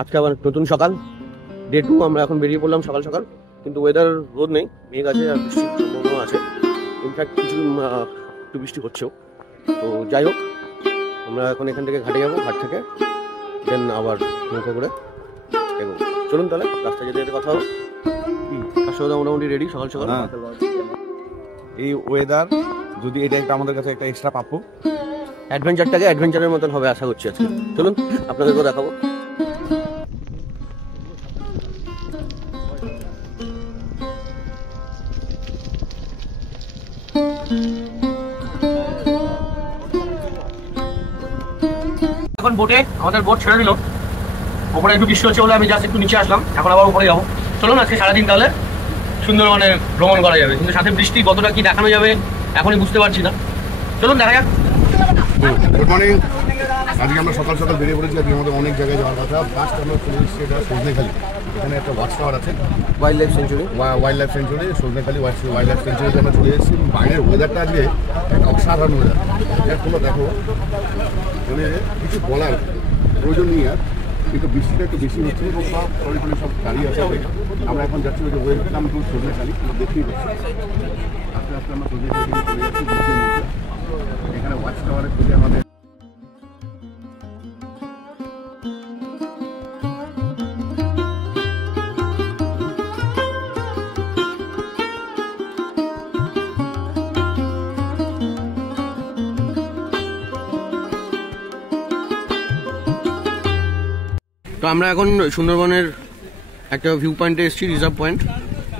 আজকে আবার নতুন সকাল, ডে 2। আমরা এখন বেরিয়ে পড়লাম সকাল সকাল, কিন্তু ওয়েদার রোদ নেই, মেঘ আছে আর বৃষ্টির সম্ভাবনা আছে। ইনফ্যাক্ট কিছু একটু বৃষ্টি হচ্ছেও। তো যাই হোক, আমরা এখন এখান থেকে ঘাটে যাবো, ঘাট থেকে দেন আবার নৌকা করে এবং চলুন তাহলে রাস্তায় যেতে যেতে কথা হবে। আসলে মোটামুটি রেডি সকাল সকাল। এই ওয়েদার যদি এটা একটা আমাদের কাছে একটা এক্সট্রা প্রাপ্য, অ্যাডভেঞ্চারটাকে অ্যাডভেঞ্চারের মতন হবে আশা করছি আজকে। চলুন আপনাদেরকেও দেখাবো। এখন বোটে আমাদের বোট ছেড়ে দিল, ওপরে একটু বৃষ্টি হচ্ছে বলে আমি জাস্ট একটু নিচে আসলাম, এখন আবার উপরে যাবো। চলুন আজকে সারাদিন তাহলে সুন্দরবনে ভ্রমণ করা যাবে, কিন্তু সাথে বৃষ্টি কতটা কি দেখানো যাবে এখনই বুঝতে পারছি না। চলুন দেখা যাক। Good morning. আজকে আমরা সকাল সকাল বেরিয়ে পড়েছি। আজকে আমাদের অনেক জায়গায় যাওয়ার কথা। ফার্স্ট আমরা চলে এসেছি এটা সজনেখালি। এখানে একটা ওয়াচ টাওয়ার আছে, wildlife sanctuary. Sajnekhali wildlife সেঞ্চুরিতে আমরা চলে এসেছি। বাইরের ওয়েদারটা আজকে একটা অসাধারণ ওয়েদার। তোমরা দেখো, মানে কিছু বলার প্রয়োজন নেই আর, কিন্তু বৃষ্টিটা একটু বেশি হচ্ছে এবং সব টলি সব দাঁড়িয়ে আছে। আমরা এখন যাচ্ছি ওই যে ওয়েলকাম টু সজনেখালি, আমরা দেখতেই পাচ্ছি। আস্তে আস্তে আমরা সজনেখালি চলে যাচ্ছি। এখানে ওয়াচ টাওয়ারে খুঁজে আমাদের তো আমরা এখন সুন্দরবনের একটা ভিউ পয়েন্টে এসেছি, reserve point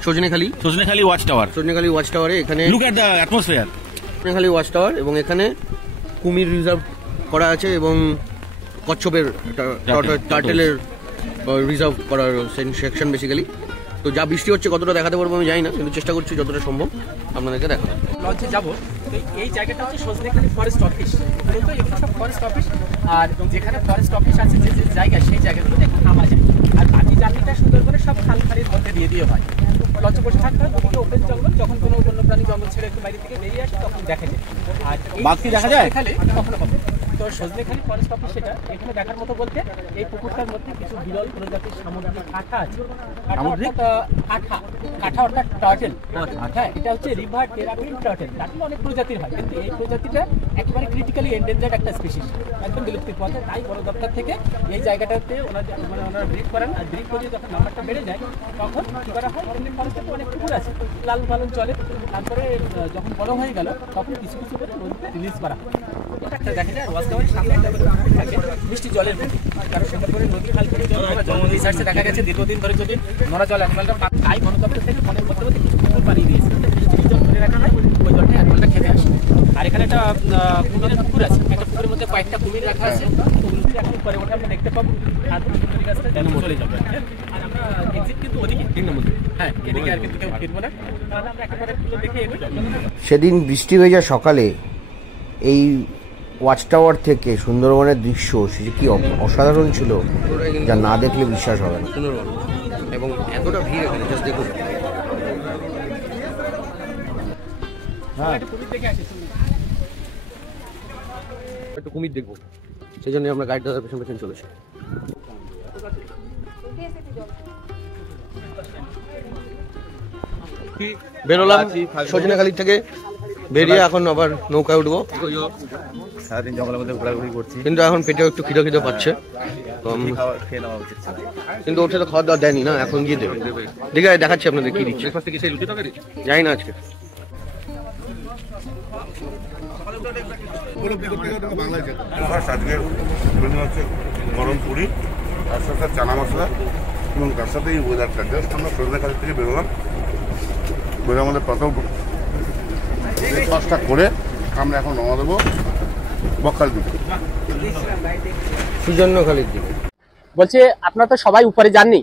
Sajnekhali watch tower. Sajnekhali watch টাওয়ারে এখানে look at the atmosphere. Sajnekhali watch tower, এবং এখানে কুমির রিজার্ভ করা আছে এবং কচ্ছপের টার্টেলের রিজার্ভ করার সেকশন বেসিক্যালি। তো যা বৃষ্টি হচ্ছে কতটা দেখাতে পারবো আমি জানি না, কিন্তু চেষ্টা করছি যতটা সম্ভব আপনাদেরকে দেখাবো। লঞ্চে যাবো। তো এই জায়গাটা হচ্ছে সজনেখালি ফরেস্ট অফিস, মূলত এগুলো সব ফরেস্ট অফিস। আর যেখানে ফরেস্ট অফিস আছে যে যে জায়গা, সেই জায়গাগুলোতে একটু নামা যায়। আর বাকি জায়গাটা সুন্দর করে সব খালখালির মধ্যে দিয়ে হয়। লঞ্চে বসে থাকতে হয়, দুদিকে ওপেন জঙ্গল, যখন কোনো বন্য প্রাণী জঙ্গল ছেড়ে একটু বাইরে থেকে বেরিয়ে আসে তখন দেখা যায়। আর বাঘ কি দেখা যায়? খালি কখনো কখনো। তো সজনেখালি ফরেস্ট অফিস সেটা এখানে দেখার মতো বলতে, এই পুকুরটার মধ্যে কিছু বিরল প্রজাতির সামুদ্রিক কাঁঠা আছে। কাঁঠা অর্থাৎ টার্টেল। হ্যাঁ, এটা হচ্ছে রিভার টেরাপিন টার্টেল। টার্টেল অনেক প্রজাতির হয়, কিন্তু এই প্রজাতিটা একেবারে ক্রিটিক্যালি এন্ডেঞ্জার্ড একটা স্পিসিস, একদম বিলুপ্তির পথে। তাই বন দপ্তর থেকে এই জায়গাটাতে ওনারা ব্রিড করেন। আর ব্রিড করে যখন নাম্বারটা বেড়ে যায় তখন কী করা হয়, এমনি ফরেস্টে তো অনেক পুকুর আছে, লালন পালন চলে। তারপরে যখন বড় হয়ে গেল তখন কিছু কিছু করে নদীতে রিলিজ করা হয়। এটা একটা দেখা যায় ওয়াচ টাওয়ারের সামনে একটা করে পুকুর থাকে, মিষ্টি জলের পুকুর। কারণ সুন্দর করে নদী খাল করে রিসার্চে দেখা গেছে দীর্ঘদিন ধরে যদি নোনা জল অ্যানিমালটা তাই বন দপ্তর থেকে ফোনের মধ্যে মধ্যে কিছু পুকুর বানিয়ে দিয়েছে, বৃষ্টির জল ধরে রাখা হয়, ওই জলটা অ্যানিমালটা খেতে আসে। আর এখানে একটা কুমিরের পুকুর আছে, একটা পুকুরের মধ্যে কয়েকটা কুমির রাখা আছে। তো ওগুলো এখন পরে ওটা আমরা দেখতে পাবো। আর কুমিরের কাছটা চলে যাবো। আর আমরা এক্সিট কিন্তু ওদিকে, হ্যাঁ এদিকে আর কিন্তু কেউ ফিরবো না। তাহলে আমরা একেবারে দেখে এগোই। সেদিন বৃষ্টি হয়ে যাওয়া সকালে এই ওয়াচ টাওয়ার থেকে সুন্দরবনের দৃশ্য সে কি অসাধারণ ছিল, যা না দেখলে বিশ্বাস হবে না। সুন্দরবন এবং এতটা ভিড় এখানে, জাস্ট দেখুন। একটু কুমির দেখবো, সেই জন্য আমরা গাইড দাদার পেছন পেছন চলেছি। বেরোলাম সজনেখালি থেকে, বেরিয়ে এখন আবার নৌকায় উঠবো। সারাদিন জঙ্গলের মধ্যে ঘোরাঘুরি করছি, কিন্তু এখন পেটেও একটু খিদে পাচ্ছে, কিন্তু ওঠে তো খাওয়া দাওয়া দেয়নি না, এখন গিয়ে দেবে। দেখে দেখাচ্ছি আপনাদের কি দিচ্ছে, যাই না আজকে। আজকে মেনু হচ্ছে গরম পুরি, তার সাথে চানা মশলা এবং তার সাথে এই ওয়েদারটা। জাস্ট আমরা সজনেখালি থেকে বেরোলাম, বেরো আমাদের প্রথম ব্রেকফাস্টটা করে আমরা এখন রওনা দেবো বকখালির দিকে, সুজন্যখালির দিকে। বলছে আপনারা তো সবাই উপরে যাননি,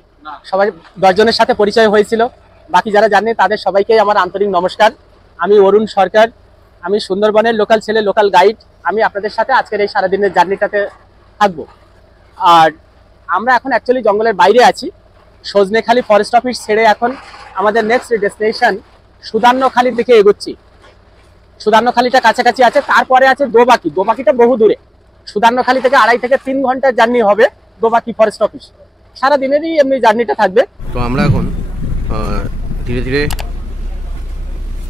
সবাই 10 জনের সাথে পরিচয় হয়েছিল। বাকি যারা জাননি তাদের সবাইকে আমার আন্তরিক নমস্কার। আমি অরুণ সরকার, আমি সুন্দরবনের লোকাল ছেলে, লোকাল গাইড। আমি আপনাদের সাথে আজকের এই সারাদিনের জার্নিটাতে থাকবো। আর আমরা এখন অ্যাকচুয়ালি জঙ্গলের বাইরে আছি, সজনেখালি ফরেস্ট অফিস ছেড়ে এখন আমাদের নেক্সট ডেস্টিনেশন সুদান্যখালির দিকে এগোচ্ছি। সুদান্যখালিটা কাছাকাছি আছে, তারপরে আছে দোবাকি। দোবাকিটা বহু দূরে, সুদান্যখালি থেকে 2.5 থেকে 3 ঘন্টার জার্নি হবে দোবাকি ফরেস্ট অফিস। সারা দিনেরই এমনি জার্নিটা থাকবে। তো আমরা এখন ধীরে ধীরে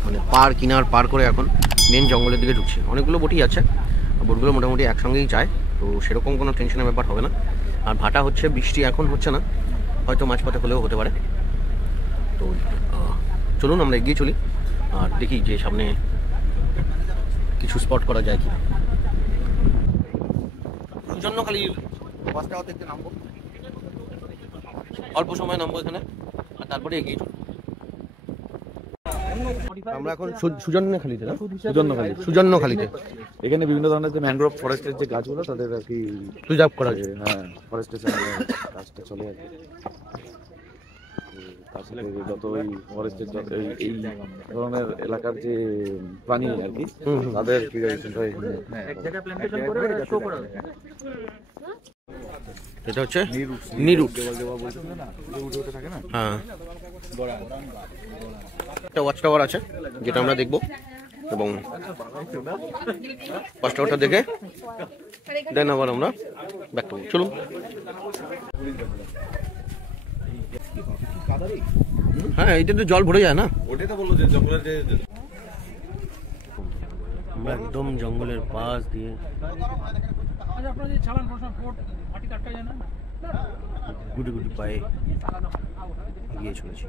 মানে পার করে এখন মেন জঙ্গলের দিকে ঢুকছি। অনেকগুলো বোটই আছে, বোটগুলো মোটামুটি একসঙ্গেই যায়, তো সেরকম কোনো টেনশনের ব্যাপার হবে না। আর ভাটা হচ্ছে, বৃষ্টি এখন হচ্ছে না, হয়তো মাঝপথে হলেও হতে পারে। তো চলুন আমরা এগিয়ে চলি আর দেখি যে সামনে কিছু স্পট করা যায় কি। সুজন্যখালির বাস টাওয়ার থেকে নামবো, অল্প সময় নামবো এখানে, আর তারপরে এগিয়ে চলবো। আমরা এখন সুজন্যখালিতে, না সুজন্যখালিতে এখানে বিভিন্ন ধরনের যে ম্যানগ্রোভ ফরেস্টের যে গাছগুলো তাদের আর কি প্রিজার্ভ করা যায়। হ্যাঁ, ফরেস্টের কাজটা চলে আর কি। তার সাথে যত ওই ফরেস্টের যত এই ধরনের এলাকার যে প্রাণী আর কি তাদের এটা হচ্ছে নিরুট। হ্যাঁ, একটা ওয়াচ টাওয়ার আছে যেটা আমরা দেখবো, এবং ওয়াচ টাওয়ারটা দেখে দেন আবার আমরা ব্যাক করবো। চলুন। হ্যাঁ, এটা তো জল ভরে যায় না। ওটাই তো বললো যে জঙ্গলের যে আমরা একদম জঙ্গলের পাশ দিয়ে গুটি গুটি পায়ে এগিয়ে চলেছি।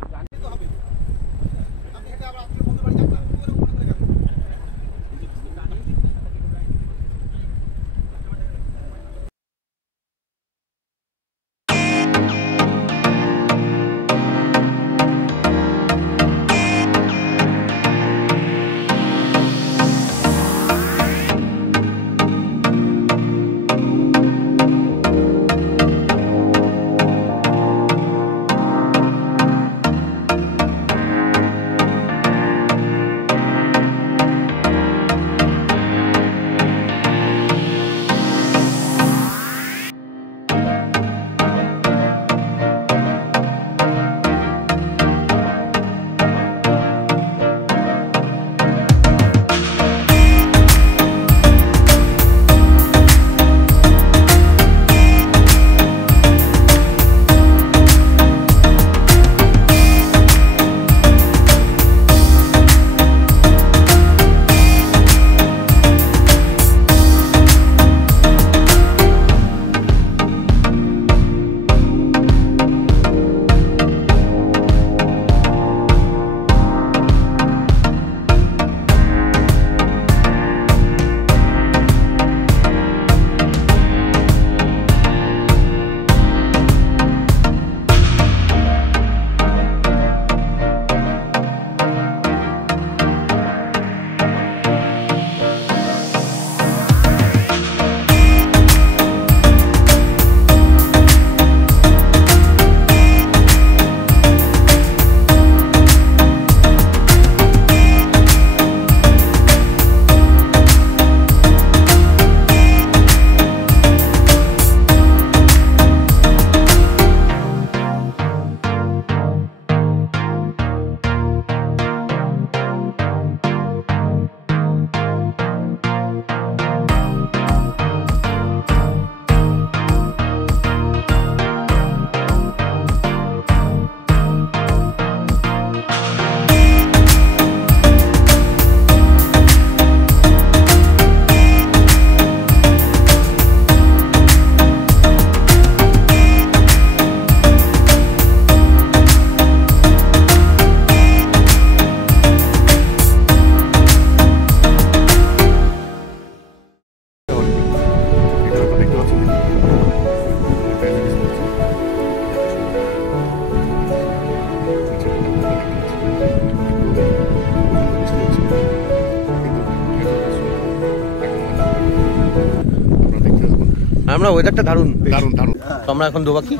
আমরা ওয়েদারটা দারুণ দারুণ দারুণ। তো আমরা এখন দোবাকি,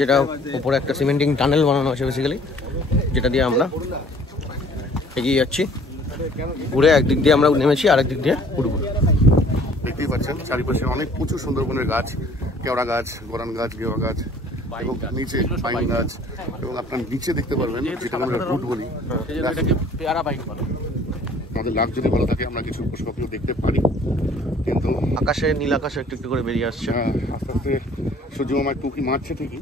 যেটা উপরে একটা সিমেন্টিং টানেল বানানো আছে বেসিক্যালি, যেটা দিয়ে আমরা এগিয়ে যাচ্ছি। ঘুরে একদিক দিয়ে আমরা নেমেছি, আরেক দিক দিয়ে উঠবো। দেখতেই পাচ্ছেন চারিপাশে অনেক প্রচুর সুন্দরবনের গাছ, কেওড়া গাছ, গোরান গাছ, গেওয়া গাছ, এবং নিচে পাইন গাছ, এবং আপনার নিচে দেখতে পারবেন যেটা আমরা রুট বলি, তাদের লাভ যদি ভালো থাকে আমরা কিছু পশু পাখিও দেখতে পারি। কিন্তু আকাশে নীল আকাশে একটু একটু করে বেরিয়ে আসছে। আস্তে আস্তে সূর্য মামা একটু কি মারছে ঠিকই,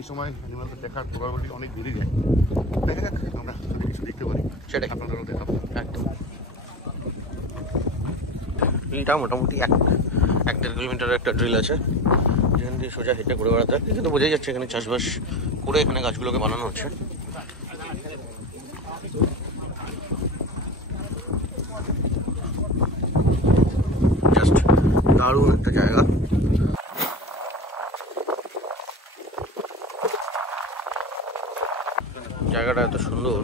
এই সময় অ্যানিমালকে দেখার প্রবাবিলিটি অনেক বেড়ে যায়। দেখা যাক আমরা যদি কিছু দেখতে পারি সেটাই আপনাদেরও দেখাবো। একদম। ড্রিলটা মোটামুটি 1-1.5 কিলোমিটারের একটা ড্রিল আছে, যেখান দিয়ে সোজা হেঁটে ঘুরে বেড়াতে হয়। কিন্তু বোঝাই যাচ্ছে এখানে চাষবাস করে এখানে গাছগুলোকে বানানো হচ্ছে। জাস্ট দারুণ একটা জায়গা। জায়গাটা এত সুন্দর।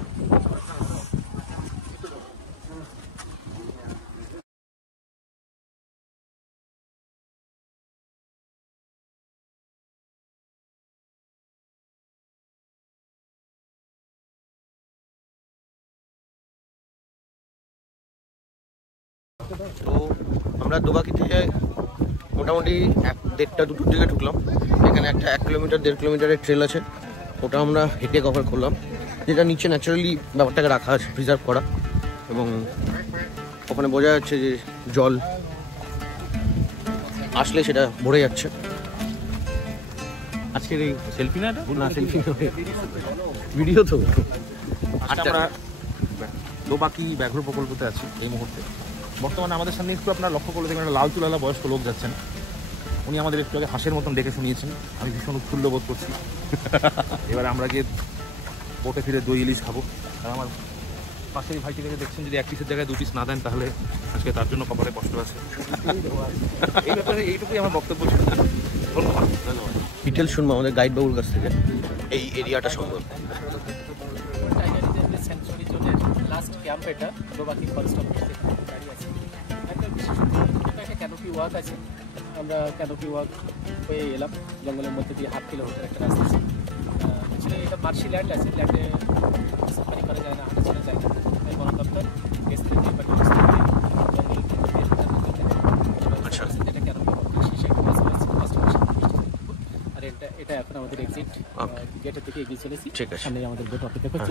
তো আমরা দোবাকি থেকে মোটামুটি 1-1.5-2 দিকে ঢুকলাম। এখানে একটা 1 কিলোমিটার 1.5 কিলোমিটারের ট্রেল আছে, ওটা আমরা হেঁটে কভার করলাম, যেটা নিচে ন্যাচারালি ব্যাপারটাকে রাখা আছে, প্রিজার্ভ করা। এবং ওখানে বোঝা যাচ্ছে যে জল আসলে সেটা ভরে যাচ্ছে। আজকের এই সেলফি না, না সেলফি ভিডিও তো। আজকে আমরা দোবাকি ব্যাঘ্র প্রকল্পতে আছি এই মুহূর্তে। বর্তমানে আমাদের সামনে একটু আপনারা লক্ষ্য করলে দেখবেন একটা লাল চুলালা বয়স্ক লোক যাচ্ছেন। উনি আমাদের একটু আগে হাঁসের মতন ডেকে শুনিয়েছেন, আমি ভীষণ উৎফুল্ল বোধ করছি। এবার আমরা গিয়ে বোটে ফিরে দই ইলিশ খাবো। আর আমার পাশের ভাইটিকে দেখছেন, যদি 1 পিসের জায়গায় 2 পিস না দেন তাহলে আজকে তার জন্য কপালে কষ্ট আছে। এই ব্যাপারে এইটুকুই আমার বক্তব্য ছিল। ধন্যবাদ। ডিটেল শুনবো আমাদের গাইড বাবুর কাছ থেকে এই এরিয়াটা সম্পর্কে। সেঞ্চুরি জোনের লাস্ট ক্যাম্প এটা দোবাকি ফরেস্ট অফিসে দাঁড়িয়ে আছে। একটা বিশেষ একটা ক্যানোপি ওয়াক আছে, আমরা ক্যানোপি ওয়াক হয়ে এলাম। জঙ্গলের মধ্যে দিয়ে 1/2 কিলোমিটার একটা রাস্তা আছে। আসলে এটা মার্শি ল্যান্ড আছে, ল্যান্ডে সাফারি করা যায় না, হাঁটা চলা যায় না। তাই বন দপ্তর গেস্ট থেকে বা টুরিস্ট থেকে জঙ্গলের আচ্ছা, এটা ক্যানোপি ওয়াক আর এটা এখন আমাদের এক্সিট। গেটের দিকে এগিয়ে চলেছি, ঠিক আছে। সামনে আমাদের বোট অপেক্ষা করছে।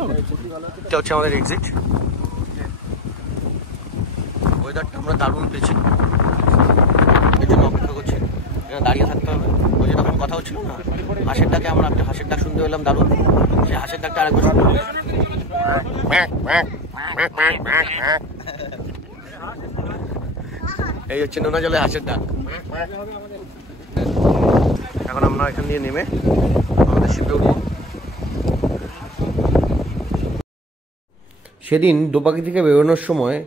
এটা হচ্ছে আমাদের এক্সিট। ওয়েদারটা আমরা দারুণ পেয়েছি, এর জন্য অপেক্ষা করছি। এখানে দাঁড়িয়ে থাকতে হবে। ওই যে তখন কথা হচ্ছিল না, হাঁসের ডাকে আমরা একটা হাঁসের ডাক শুনতে পেলাম, দারুণ। সেই হাঁসের ডাকটা আরেকবার শুনতে হবে। এই হচ্ছে নোনা জলে হাঁসের ডাক। এখন আমরা এখান দিয়ে নেমে আমাদের শিপে উঠব। সেদিন দোবাকি থেকে বেরোনোর সময়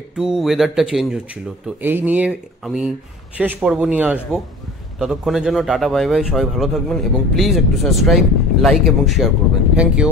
একটু ওয়েদারটা চেঞ্জ হচ্ছিল, তো এই নিয়ে আমি শেষ পর্ব নিয়ে আসবো। ততক্ষণের জন্য টাটা বাই বাই, সবাই ভালো থাকবেন এবং প্লিজ একটু সাবস্ক্রাইব, লাইক এবং শেয়ার করবেন। Thank you.